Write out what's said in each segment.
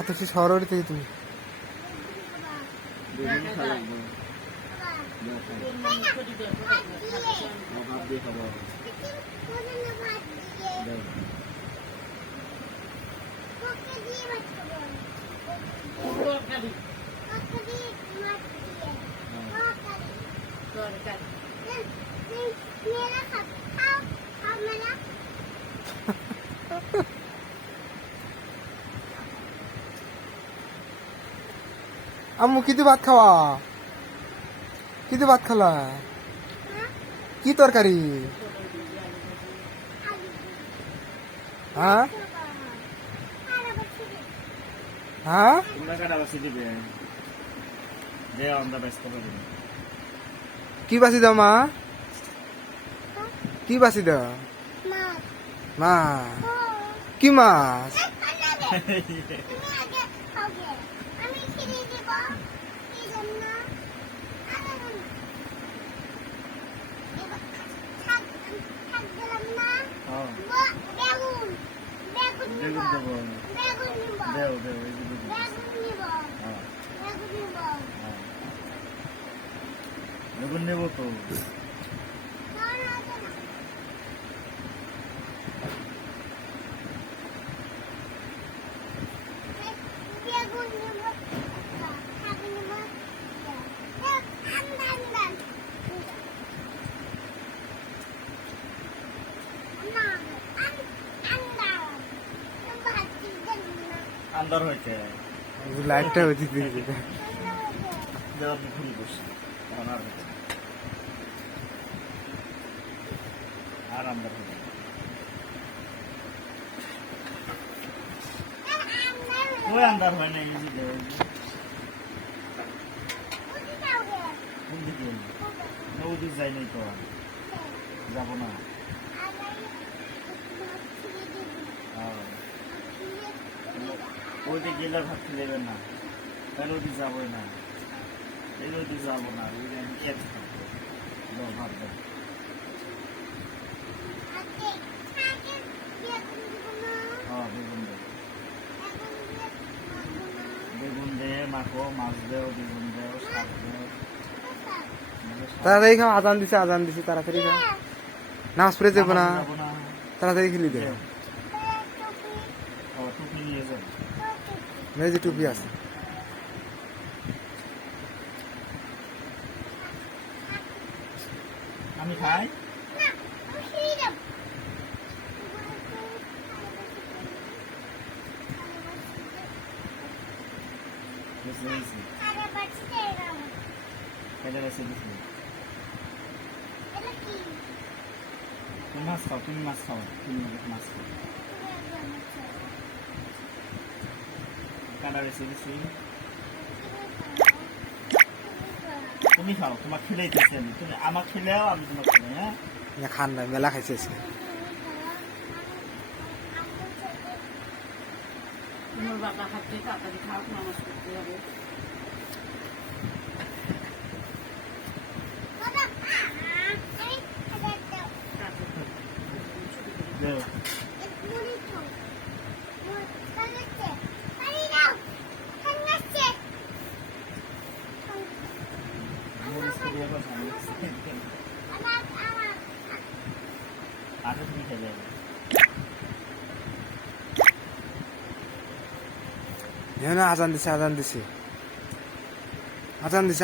এত সে শহরের থেকে তুমি আম্মু কি দিয়ে ভাত খাওয়া? কি দিয়ে ভাত খালা? কি তরকারি? হ্যাঁ হ্যাঁ কি বাসি দাও মা? কি বাসি দাও মা? কি মাছ? বেগুন নেব তো আন্দার হয়েছে লাইটটা হয়েছে ভুল করছি আর আন্দার হয়েছে ওই আন্দার হয় না কোন দিকে ওদিক যাই নাই তো যাবো না ওইদিকে গেলে ভাত খেলেবেন না তাহলে ওদিক যাবোই না এই ওদিক যাবো না আমি খেতে থাকবো ভাত দেব বেগুন দে মাখো মাছ দেও বেগুন দেও শাক দেও তাড়াতাড়ি খাও আজান দিছে তাড়াতাড়ি খাও নামাজ পড়ে যাবো না তাড়াতাড়ি খেলি দে টুপি নিয়ে যাবো মেয়ে টুপি আছে আমি খাই মাছ খাও তুমি মাছ খাও তুমি মাছ খাও কাটা বেশি বেশি তুমি খাও তোমার খেলেই দিচ্ছি আমি তুমি আমার খেলেও আমি তোমার খেলে হ্যাঁ খান না মেলা খাইছে তোমার বাবা হাতে তাড়াতাড়ি খাও নামাজ পড়তে হবে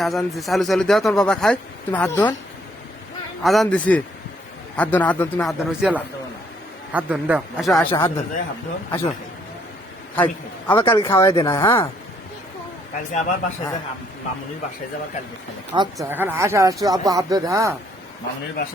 আজান দিছে চালু দেও তোর বাবা খাই তুমি হাত ধন আজান দিছি হাত ধন তুমি হাত ধন হয়েছে হাত ধন দাও আসো হাত ধন আসো খাই আবার কালকে খাওয়াই দে না হ্যাঁ কালকে আবার বাসায় মামুনির বাসায় যাবার কালকে আচ্ছা এখন আসো আব্বা হাত ধরে হ্যাঁ মামুনির বাসায়